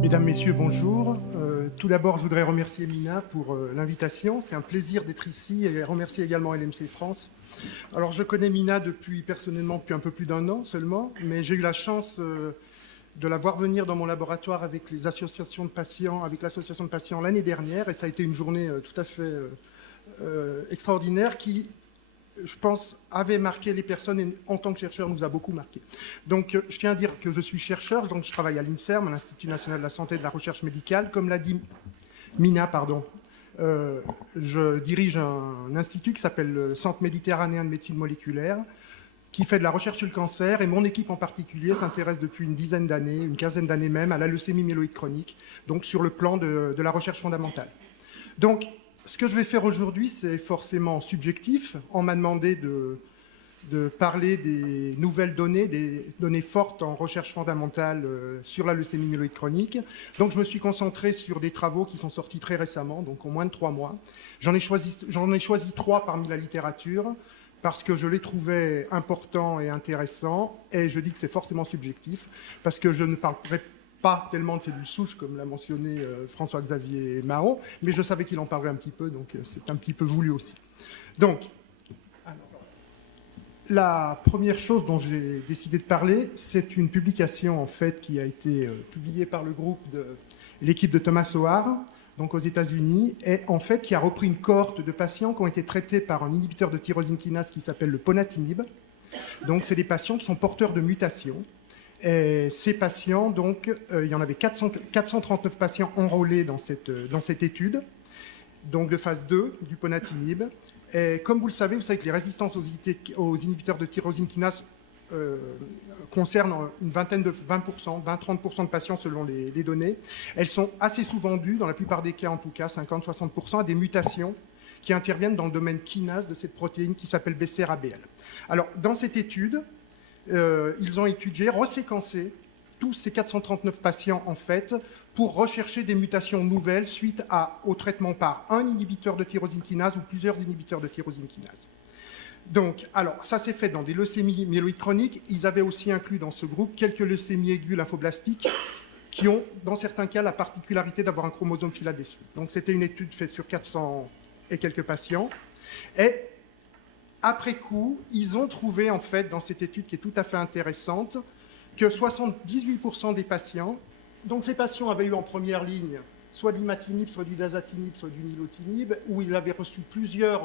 Mesdames, Messieurs, bonjour. Tout d'abord, je voudrais remercier Mina pour l'invitation. C'est un plaisir d'être ici et remercier également LMC France. Alors, je connais Mina personnellement depuis un peu plus d'un an seulement, mais j'ai eu la chance de la voir venir dans mon laboratoire avec les associations de patients, avec l'association de patients l'année dernière, et ça a été une journée tout à fait extraordinaire qui, je pense, avait marqué les personnes et en tant que chercheur nous a beaucoup marqué. Donc je tiens à dire que je suis chercheur, donc je travaille à l'INSERM, à l'Institut national de la santé et de la recherche médicale. Comme l'a dit Mina, je dirige un institut qui s'appelle le Centre méditerranéen de médecine moléculaire, qui fait de la recherche sur le cancer, et mon équipe en particulier s'intéresse depuis une dizaine d'années, une quinzaine d'années même, à la leucémie myéloïde chronique, donc sur le plan de la recherche fondamentale. Donc, ce que je vais faire aujourd'hui, c'est forcément subjectif. On m'a demandé de parler des nouvelles données, des données fortes en recherche fondamentale sur la leucémie myéloïde chronique. Donc je me suis concentré sur des travaux qui sont sortis très récemment, donc en moins de 3 mois. J'en ai choisi 3 parmi la littérature, parce que je les trouvais importants et intéressants, et je dis que c'est forcément subjectif, parce que je ne parlerai pas tellement de cellules souches, comme l'a mentionné François-Xavier Mahon, mais je savais qu'il en parlerait un petit peu, donc c'est un petit peu voulu aussi. Donc, la première chose dont j'ai décidé de parler, c'est une publication en fait qui a été publiée par le groupe de l'équipe de Thomas Sohar, donc aux États-Unis, et en fait qui a repris une cohorte de patients qui ont été traités par un inhibiteur de tyrosine kinase qui s'appelle le ponatinib. Donc c'est des patients qui sont porteurs de mutations. Et ces patients, donc, il y en avait 439 patients enrôlés dans cette étude, donc de phase 2 du ponatinib. Et comme vous savez que les résistances aux inhibiteurs de tyrosine kinase concernent une vingtaine de 20%, 20-30% de patients selon les données. Elles sont assez souvent dues, dans la plupart des cas en tout cas, 50-60%, à des mutations qui interviennent dans le domaine kinase de cette protéine qui s'appelle BCR-ABL. Alors, dans cette étude, ils ont étudié, reséquencé tous ces 439 patients en fait pour rechercher des mutations nouvelles suite au traitement par un inhibiteur de tyrosine kinase ou plusieurs inhibiteurs de tyrosine kinase. Donc, alors, ça s'est fait dans des leucémies myéloïdes chroniques. Ils avaient aussi inclus dans ce groupe quelques leucémies aiguës lymphoblastiques qui ont, dans certains cas, la particularité d'avoir un chromosome filadécieux. Donc, c'était une étude faite sur 400 et quelques patients. Et après coup, ils ont trouvé, en fait, dans cette étude qui est tout à fait intéressante, que 78% des patients, donc ces patients avaient eu en première ligne soit de l'imatinib, soit du dasatinib, soit du nilotinib, où ils avaient reçu plusieurs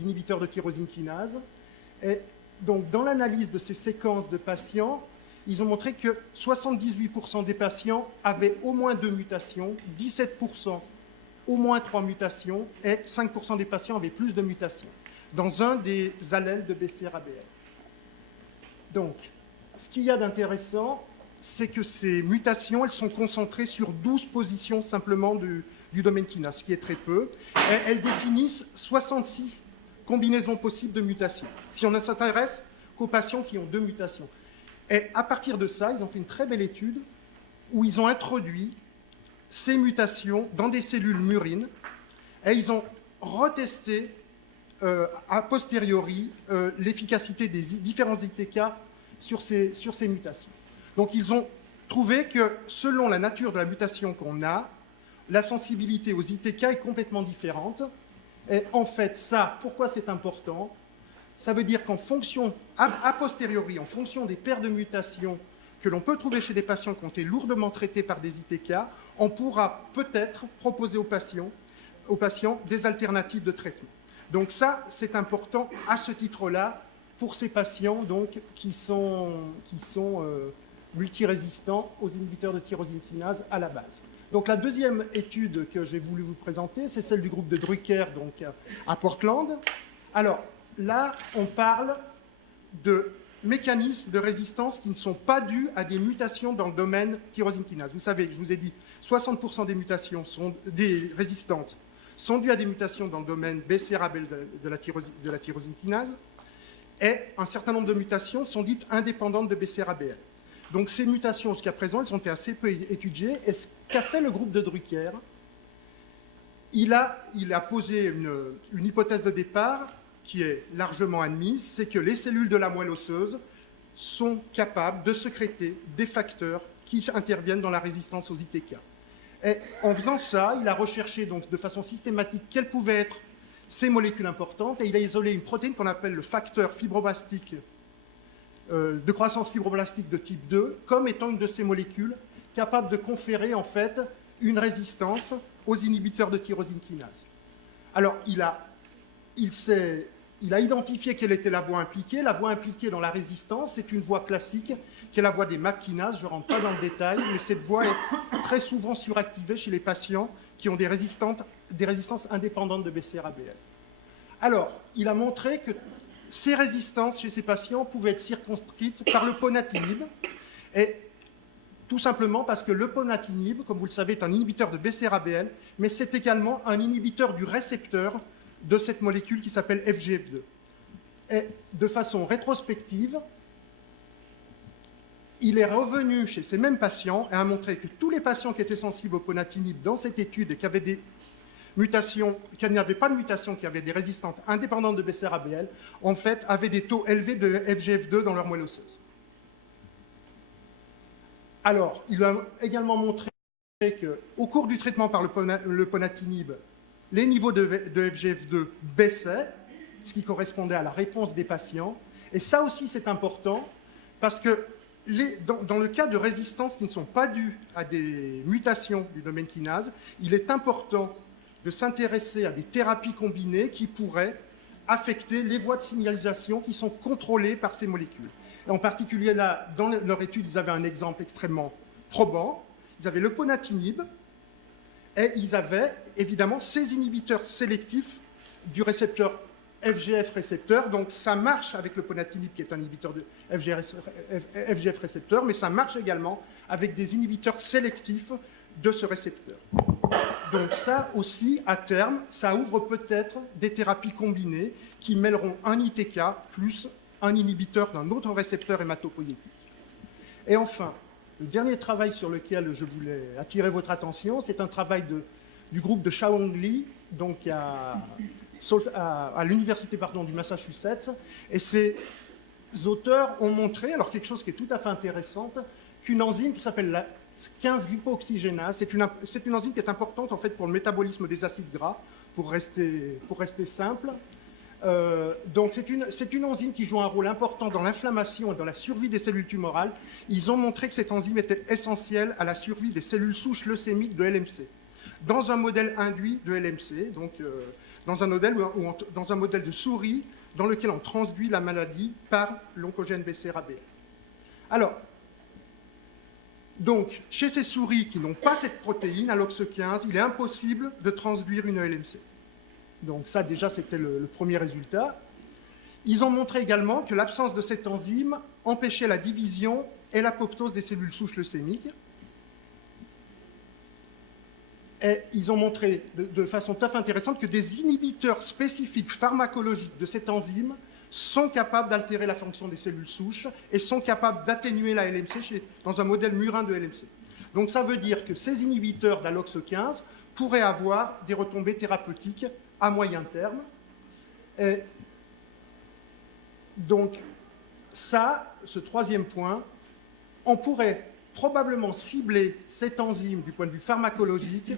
inhibiteurs de tyrosine kinase. Et donc, dans l'analyse de ces séquences de patients, ils ont montré que 78% des patients avaient au moins 2 mutations, 17% au moins 3 mutations, et 5% des patients avaient plus de mutations dans un des allèles de BCR-ABL. Donc, ce qu'il y a d'intéressant, c'est que ces mutations, elles sont concentrées sur 12 positions simplement du domaine kinase, ce qui est très peu. Et elles définissent 66 combinaisons possibles de mutations, si on ne s'intéresse qu'aux patients qui ont 2 mutations. Et à partir de ça, ils ont fait une très belle étude où ils ont introduit ces mutations dans des cellules murines et ils ont retesté a posteriori l'efficacité des différents ITK sur ces mutations. Donc ils ont trouvé que selon la nature de la mutation qu'on a, la sensibilité aux ITK est complètement différente. Et en fait, ça, pourquoi c'est important? Ça veut dire qu'en fonction, a posteriori, en fonction des paires de mutations que l'on peut trouver chez des patients qui ont été lourdement traités par des ITK, on pourra peut-être proposer aux patients des alternatives de traitement. Donc ça, c'est important à ce titre-là pour ces patients donc, qui sont multirésistants aux inhibiteurs de tyrosine kinase à la base. Donc la deuxième étude que j'ai voulu vous présenter, c'est celle du groupe de Drucker donc, à Portland. Alors là, on parle de mécanismes de résistance qui ne sont pas dus à des mutations dans le domaine tyrosine kinase. Vous savez, je vous ai dit, 60% des mutations des résistantes sont dues à des mutations dans le domaine BCR-ABL de la tyrosine kinase, et un certain nombre de mutations sont dites indépendantes de BCR-ABL. Donc ces mutations, jusqu'à présent, elles ont été assez peu étudiées, et ce qu'a fait le groupe de Drucker, il a posé une hypothèse de départ qui est largement admise, c'est que les cellules de la moelle osseuse sont capables de sécréter des facteurs qui interviennent dans la résistance aux ITK. Et en faisant ça, il a recherché donc, de façon systématique quelles pouvaient être ces molécules importantes, et il a isolé une protéine qu'on appelle le facteur fibroblastique de croissance fibroblastique de type 2 comme étant une de ces molécules capable de conférer en fait une résistance aux inhibiteurs de tyrosine kinase. Alors, il a identifié quelle était la voie impliquée. La voie impliquée dans la résistance, c'est une voie classique, qui est la voie des MAP kinases. Je ne rentre pas dans le détail, mais cette voie est très souvent suractivée chez les patients qui ont des résistances indépendantes de BCR-ABL. Alors, il a montré que ces résistances chez ces patients pouvaient être circonscrites par le ponatinib, et tout simplement parce que le ponatinib, comme vous le savez, est un inhibiteur de BCR-ABL, mais c'est également un inhibiteur du récepteur de cette molécule qui s'appelle FGF2. Et de façon rétrospective, il est revenu chez ces mêmes patients et a montré que tous les patients qui étaient sensibles au ponatinib dans cette étude et qui avaient des mutations, qui n'avaient pas de mutation, qui avaient des résistances indépendantes de BCR-ABL, en fait, avaient des taux élevés de FGF2 dans leur moelle osseuse. Alors, il a également montré qu'au cours du traitement par le ponatinib, les niveaux de FGF2 baissaient, ce qui correspondait à la réponse des patients. Et ça aussi, c'est important, parce que dans le cas de résistances qui ne sont pas dues à des mutations du domaine kinase, il est important de s'intéresser à des thérapies combinées qui pourraient affecter les voies de signalisation qui sont contrôlées par ces molécules. Et en particulier, là, dans leur étude, ils avaient un exemple extrêmement probant. Ils avaient le ponatinib et ils avaient évidemment ces inhibiteurs sélectifs du récepteur FGF récepteur. Donc ça marche avec le ponatinib qui est un inhibiteur de FGF récepteur, mais ça marche également avec des inhibiteurs sélectifs de ce récepteur. Donc ça aussi, à terme, ça ouvre peut-être des thérapies combinées qui mêleront un ITK plus un inhibiteur d'un autre récepteur hématopoïétique. Et enfin, le dernier travail sur lequel je voulais attirer votre attention, c'est un travail du groupe de Shaohong Li, donc à l'université du Massachusetts. Et ces auteurs ont montré, alors quelque chose qui est tout à fait intéressant, qu'une enzyme qui s'appelle la 15-lipoxygénase, c'est une enzyme qui est importante en fait pour le métabolisme des acides gras, pour rester simple. Donc c'est une enzyme qui joue un rôle important dans l'inflammation et dans la survie des cellules tumorales. Ils ont montré que cette enzyme était essentielle à la survie des cellules souches leucémiques de LMC. Dans un modèle induit de LMC, donc dans un modèle de souris dans lequel on transduit la maladie par l'oncogène BCR-ABL. Alors, donc, chez ces souris qui n'ont pas cette protéine, à l'OX15, il est impossible de transduire une LMC. Donc ça, déjà, c'était le premier résultat. Ils ont montré également que l'absence de cette enzyme empêchait la division et l'apoptose des cellules souches leucémiques. Et ils ont montré de façon tout à fait intéressante que des inhibiteurs spécifiques pharmacologiques de cette enzyme sont capables d'altérer la fonction des cellules souches et sont capables d'atténuer la LMC dans un modèle murin de LMC. Donc ça veut dire que ces inhibiteurs d'ALOX15 pourraient avoir des retombées thérapeutiques à moyen terme. Et donc ça, ce troisième point, on pourrait probablement cibler cette enzyme du point de vue pharmacologique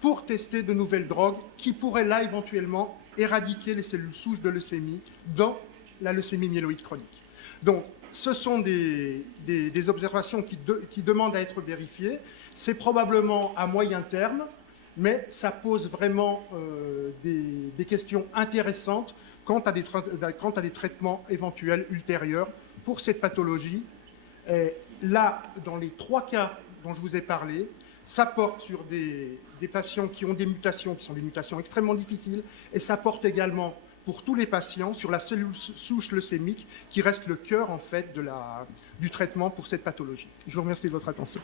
pour tester de nouvelles drogues qui pourraient là éventuellement éradiquer les cellules souches de leucémie dans la leucémie myéloïde chronique. Donc, ce sont des observations qui demandent à être vérifiées. C'est probablement à moyen terme, mais ça pose vraiment des questions intéressantes quant à des traitements éventuels ultérieurs pour cette pathologie. Et là, dans les 3 cas dont je vous ai parlé, ça porte sur des patients qui ont des mutations, qui sont des mutations extrêmement difficiles, et ça porte également pour tous les patients sur la cellule souche leucémique, qui reste le cœur en fait du traitement pour cette pathologie. Je vous remercie de votre attention.